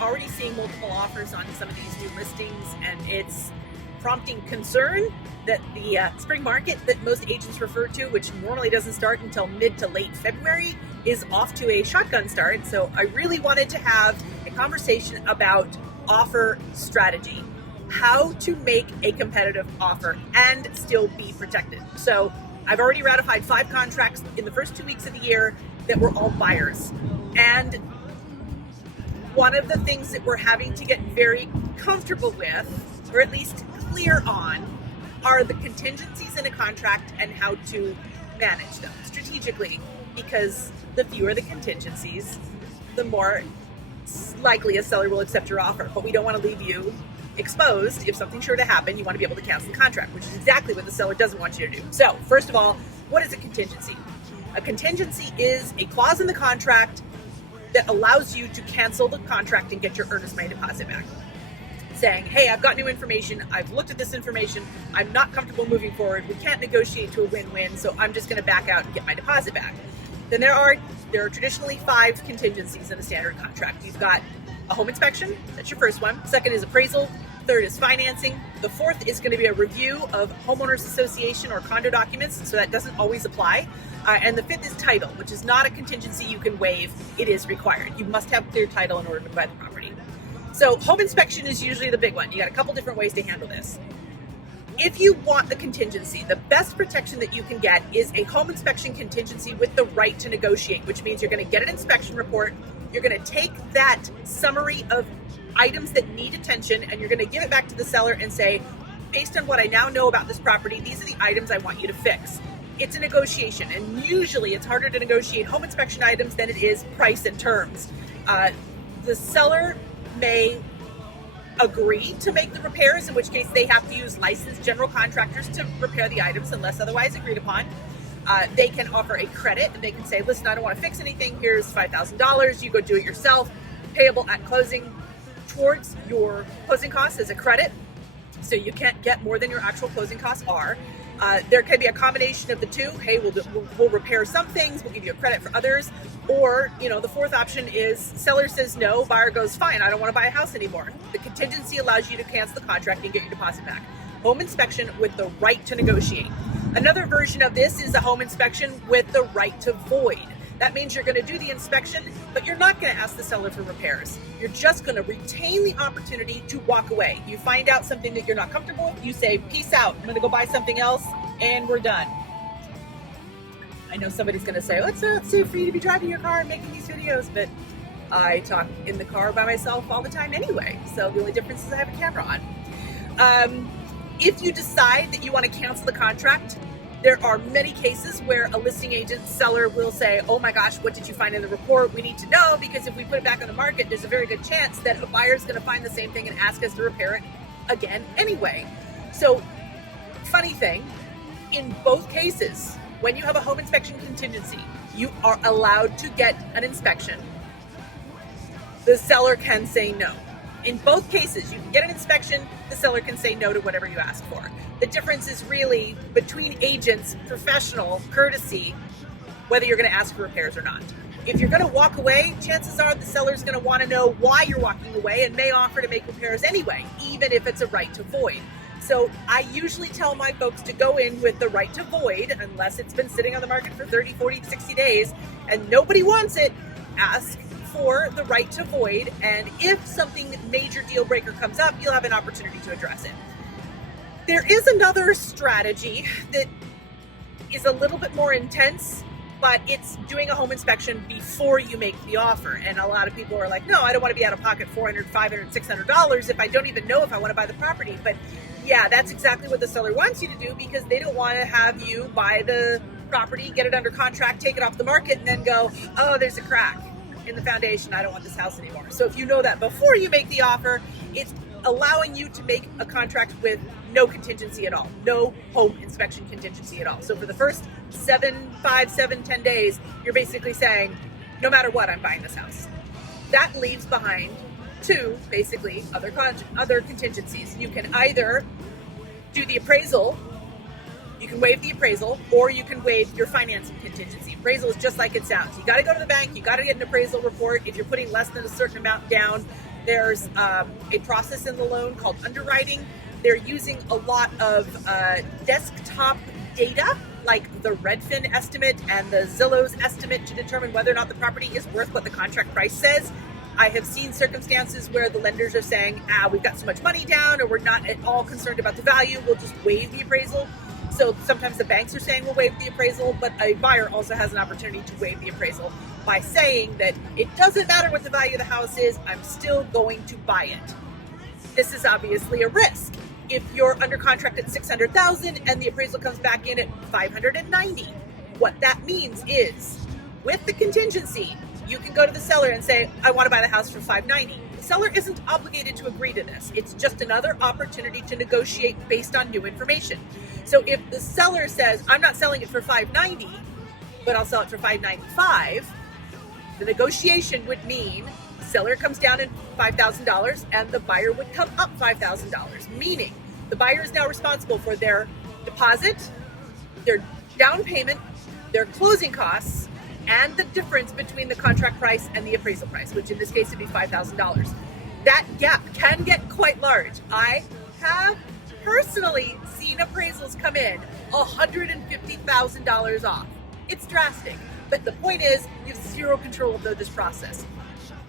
already seeing multiple offers on some of these new listings, and it's prompting concern that the spring market that most agents refer to, which normally doesn't start until mid to late February, is off to a shotgun start. So I really wanted to have a conversation about offer strategy, how to make a competitive offer and still be protected. So I've already ratified 5 contracts in the first 2 weeks of the year that were all buyers. And one of the things that we're having to get very comfortable with, or at least clear on, are the contingencies in a contract and how to manage them strategically, because the fewer the contingencies, the more likely a seller will accept your offer. But we don't want to leave you exposed. If something's sure to happen, you want to be able to cancel the contract, which is exactly what the seller doesn't want you to do. So first of all, what is a contingency? A contingency is a clause in the contract that allows you to cancel the contract and get your earnest money deposit back. Saying, hey, I've got new information, I've looked at this information, I'm not comfortable moving forward, we can't negotiate to a win-win, so I'm just going to back out and get my deposit back. Then there are traditionally 5 contingencies in a standard contract. You've got a home inspection, that's your first one. Second is appraisal. Third is financing. The fourth is going to be a review of homeowners association or condo documents, so that doesn't always apply. And the fifth is title, which is not a contingency you can waive. It is required. You must have clear title in order to buy the property. So home inspection is usually the big one. You got a couple different ways to handle this. If you want the contingency, the best protection that you can get is a home inspection contingency with the right to negotiate, which means you're going to get an inspection report. You're going to take that summary of items that need attention, and you're going to give it back to the seller and say, based on what I now know about this property, these are the items I want you to fix. It's a negotiation, and usually it's harder to negotiate home inspection items than it is price and terms. The seller may agree to make the repairs, in which case they have to use licensed general contractors to repair the items unless otherwise agreed upon. They can offer a credit, and they can say, listen, I don't want to fix anything, here's $5,000, you go do it yourself, payable at closing towards your closing costs as a credit, so you can't get more than your actual closing costs are. There can be a combination of the two. Hey, we'll repair some things, we'll give you a credit for others. Or, the fourth option is seller says no, buyer goes, fine, I don't want to buy a house anymore. The contingency allows you to cancel the contract and get your deposit back. Home inspection with the right to negotiate. Another version of this is a home inspection with the right to void. That means you're going to do the inspection, but you're not going to ask the seller for repairs. You're just going to retain the opportunity to walk away. You find out something that you're not comfortable with, you say, peace out, I'm going to go buy something else, and we're done. I know somebody's going to say, well, it's not safe for you to be driving your car and making these videos, but I talk in the car by myself all the time anyway, so the only difference is I have a camera on. If you decide that you want to cancel the contract, there are many cases where a listing agent seller will say, oh my gosh, what did you find in the report? We need to know, because if we put it back on the market, there's a very good chance that a buyer is going to find the same thing and ask us to repair it again anyway. So, funny thing, in both cases, when you have a home inspection contingency, you are allowed to get an inspection. The seller can say no. In both cases, you can get an inspection, the seller can say no to whatever you ask for. The difference is really between agents, professional, courtesy, whether you're going to ask for repairs or not. If you're going to walk away, chances are the seller's going to want to know why you're walking away and may offer to make repairs anyway, even if it's a right to void. So I usually tell my folks to go in with the right to void, unless it's been sitting on the market for 30, 40, 60 days and nobody wants it, ask for the right to void, and if something major deal breaker comes up, you'll have an opportunity to address it. There is another strategy that is a little bit more intense, but it's doing a home inspection before you make the offer. And a lot of people are like, no, I don't want to be out of pocket $400, $500, $600 if I don't even know if I want to buy the property. But yeah, that's exactly what the seller wants you to do, because they don't want to have you buy the property, get it under contract, take it off the market, and then go, oh, there's a crack in the foundation, I don't want this house anymore. So if you know that before you make the offer, it's allowing you to make a contract with no contingency at all, no home inspection contingency at all. So for the first 10 days, you're basically saying, no matter what, I'm buying this house. That leaves behind two, basically, other contingencies. You can either do the appraisal, you can waive the appraisal, or you can waive your financing contingency. Appraisal is just like it sounds. You got to go to the bank, you got to get an appraisal report. If you're putting less than a certain amount down, There's a process in the loan called underwriting. They're using a lot of desktop data, like the Redfin estimate and the Zillow's estimate, to determine whether or not the property is worth what the contract price says. I have seen circumstances where the lenders are saying, we've got so much money down, or we're not at all concerned about the value, we'll just waive the appraisal. So sometimes the banks are saying we'll waive the appraisal, but a buyer also has an opportunity to waive the appraisal by saying that it doesn't matter what the value of the house is, I'm still going to buy it. This is obviously a risk. If you're under contract at $600,000 and the appraisal comes back in at $590, what that means is, with the contingency, you can go to the seller and say, I want to buy the house for $590. The seller isn't obligated to agree to this. It's just another opportunity to negotiate based on new information. So if the seller says, I'm not selling it for $590, but I'll sell it for $595, the negotiation would mean the seller comes down in $5,000 and the buyer would come up $5,000, meaning the buyer is now responsible for their deposit, their down payment, their closing costs, and the difference between the contract price and the appraisal price, which in this case would be $5,000. That gap can get quite large. I have personally seen appraisals come in $150,000 off. It's drastic, but the point is you have zero control over this process.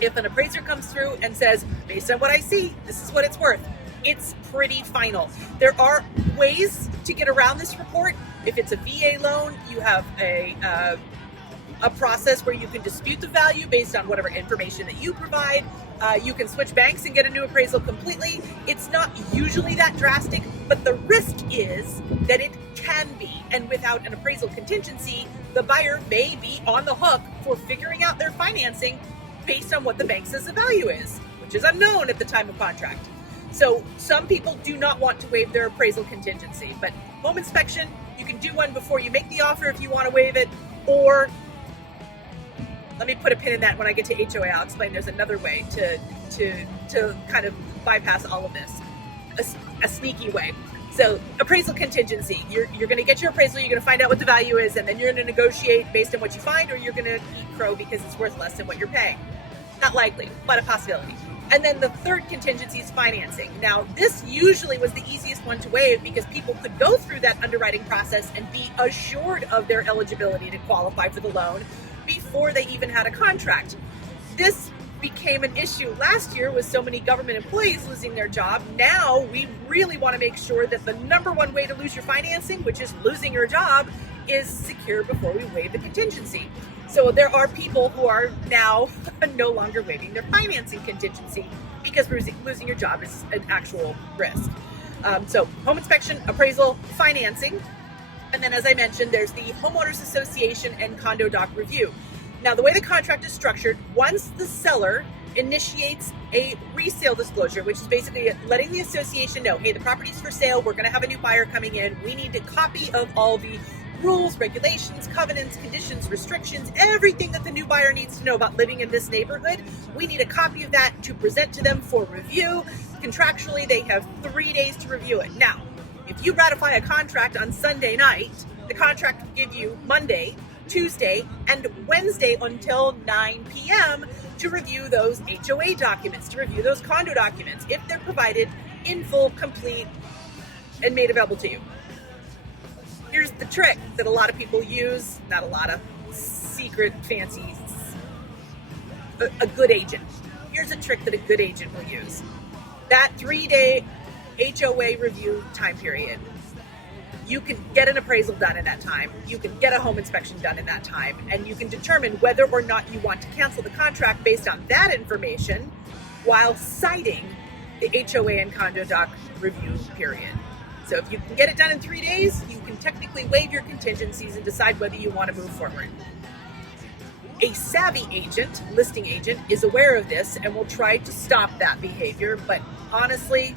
If an appraiser comes through and says, based on what I see, this is what it's worth, it's pretty final. There are ways to get around this report. If it's a VA loan, you have a process where you can dispute the value based on whatever information that you provide. You can switch banks and get a new appraisal completely. It's not usually that drastic, but the risk is that it can be. And without an appraisal contingency, the buyer may be on the hook for figuring out their financing based on what the bank says the value is, which is unknown at the time of contract. So some people do not want to waive their appraisal contingency, but home inspection, you can do one before you make the offer if you want to waive it, or let me put a pin in that when I get to HOA. I'll explain there's another way to kind of bypass all of this, a sneaky way. So appraisal contingency, you're going to get your appraisal, you're going to find out what the value is, and then you're going to negotiate based on what you find, or you're going to eat crow because it's worth less than what you're paying. Not likely, but a possibility. And then the third contingency is financing. Now, this usually was the easiest one to waive because people could go through that underwriting process and be assured of their eligibility to qualify for the loan before they even had a contract. This became an issue last year with so many government employees losing their job. Now we really want to make sure that the number one way to lose your financing, which is losing your job, is secure before we waive the contingency. So there are people who are now no longer waiving their financing contingency because losing your job is an actual risk. So home inspection, appraisal, financing. And then, as I mentioned, there's the homeowners association and condo doc review. Now, the way the contract is structured, once the seller initiates a resale disclosure, which is basically letting the association know, hey, the property's for sale, we're going to have a new buyer coming in, we need a copy of all the rules, regulations, covenants, conditions, restrictions, everything that the new buyer needs to know about living in this neighborhood. We need a copy of that to present to them for review. Contractually, they have 3 days to review it. Now, if you ratify a contract on Sunday night, the contract will give you Monday, Tuesday, and Wednesday until 9 p.m. to review those HOA documents, to review those condo documents, if they're provided in full, complete, and made available to you. Here's the trick that a lot of people use, not a lot of secret, fancy, a good agent. Here's a trick that a good agent will use. That 3-day HOA review time period, you can get an appraisal done in that time, you can get a home inspection done in that time, and you can determine whether or not you want to cancel the contract based on that information while citing the HOA and condo doc review period. So if you can get it done in 3 days, you can technically waive your contingencies and decide whether you want to move forward. A savvy agent, listing agent, is aware of this and will try to stop that behavior, but honestly,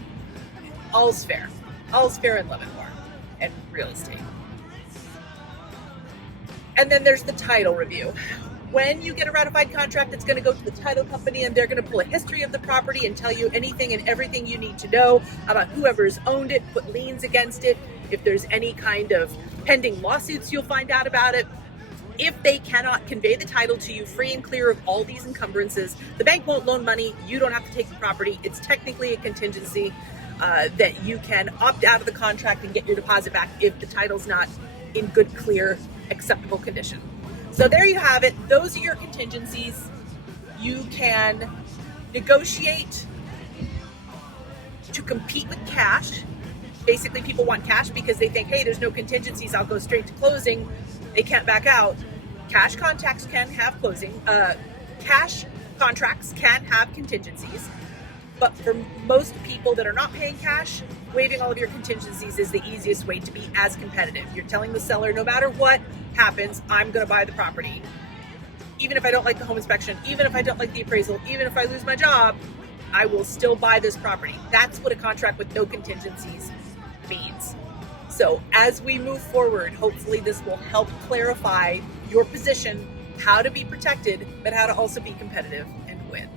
all's fair. All's fair in love and war and real estate. And then there's the title review. When you get a ratified contract, it's going to go to the title company and they're going to pull a history of the property and tell you anything and everything you need to know about whoever's owned it, put liens against it. If there's any kind of pending lawsuits, you'll find out about it. If they cannot convey the title to you free and clear of all these encumbrances, the bank won't loan money. You don't have to take the property. It's technically a contingency that you can opt out of the contract and get your deposit back if the title's not in good, clear, acceptable condition. So there you have it. Those are your contingencies. You can negotiate to compete with cash. Basically, people want cash because they think, hey, there's no contingencies, I'll go straight to closing. They can't back out. Cash contracts can have closing. Cash contracts can have contingencies. But for most people that are not paying cash, waiving all of your contingencies is the easiest way to be as competitive. You're telling the seller, no matter what happens, I'm going to buy the property. Even if I don't like the home inspection, even if I don't like the appraisal, even if I lose my job, I will still buy this property. That's what a contract with no contingencies means. So as we move forward, hopefully this will help clarify your position, how to be protected, but how to also be competitive and win.